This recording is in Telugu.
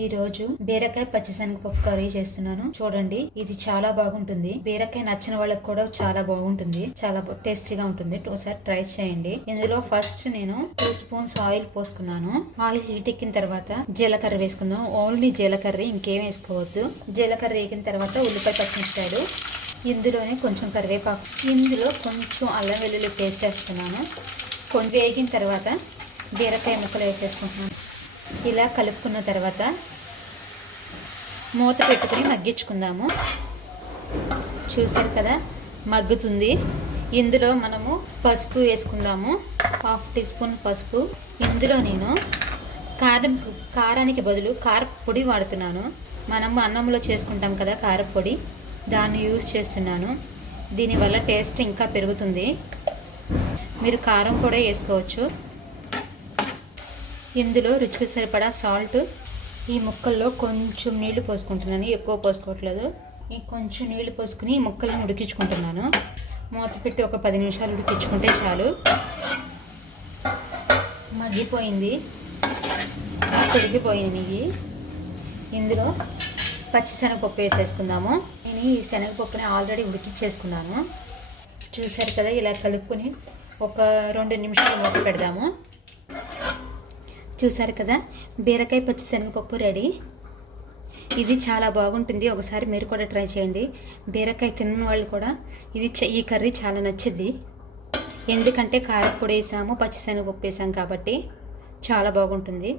ఈరోజు బీరకాయ పచ్చిశనగపప్పు కర్రీ చేస్తున్నాను. చూడండి, ఇది చాలా బాగుంటుంది. బీరకాయ నచ్చిన వాళ్ళకి కూడా చాలా బాగుంటుంది. చాలా టేస్టీగా ఉంటుంది. ఒకసారి ట్రై చేయండి. ఇందులో ఫస్ట్ నేను 2 స్పూన్స్ ఆయిల్ పోసుకున్నాను. ఆయిల్ హీట్ ఎక్కిన తర్వాత జీలకర్ర వేసుకుందాం. ఓన్లీ జీలకర్ర, ఇంకేం వేసుకోవద్దు. జీలకర్ర వేగిన తర్వాత ఉల్లిపాయ పచ్చిమిరపకాయలు, ఇందులోనే కొంచెం కరివేపాకు, ఇందులో కొంచెం అల్లం వెల్లుల్లి పేస్ట్ వేస్తున్నాను. కొంచెం వేగిన తర్వాత బీరకాయ ముక్కలు వేసేసుకుంటున్నాను. ఇలా కలుపుకున్న తర్వాత మూత పెట్టుకుని మగ్గించుకుందాము. చూసారు కదా, మగ్గుతుంది. ఇందులో మనము పసుపు వేసుకుందాము. 1/2 టీ స్పూన్ పసుపు. ఇందులో నేను కారానికి బదులు కారపొడి వాడుతున్నాను. మనము అన్నంలో చేసుకుంటాం కదా కారపొడి, దాన్ని యూజ్ చేస్తున్నాను. దీనివల్ల టేస్ట్ ఇంకా పెరుగుతుంది. మీరు కారం కూడా వేసుకోవచ్చు. ఇందులో రుచికి సరిపడా సాల్ట్. ఈ ముక్కల్లో కొంచెం నీళ్లు పోసుకుంటున్నాను, ఎక్కువ పోసుకోవట్లేదు. ఈ కొంచెం నీళ్లు పోసుకుని ఈ ముక్కలను ఉడికించుకుంటున్నాను. మూత పెట్టి ఒక 10 నిమిషాలు ఉడికించుకుంటే చాలు. మగ్గిపోయింది, ఉడికిపోయినాయి. ఇందులో పచ్చిశనగపప్పు వేసేసుకుందాము. నేను ఈ శనగపప్పుని ఆల్రెడీ ఉడికించేసుకున్నాను. చూసారు కదా, ఇలా కలుపుకొని ఒక 2 నిమిషాలు మూత పెడదాము. చూసారు కదా, బీరకాయ పచ్చిశనగపప్పు రెడీ. ఇది చాలా బాగుంటుంది. ఒకసారి మీరు కూడా ట్రై చేయండి. బీరకాయ తిన్న వాళ్ళు కూడా ఈ కర్రీ చాలా నచ్చింది. ఎందుకంటే కారపొడి వేసాము, పచ్చిశనగపప్పు వేసాము కాబట్టి చాలా బాగుంటుంది.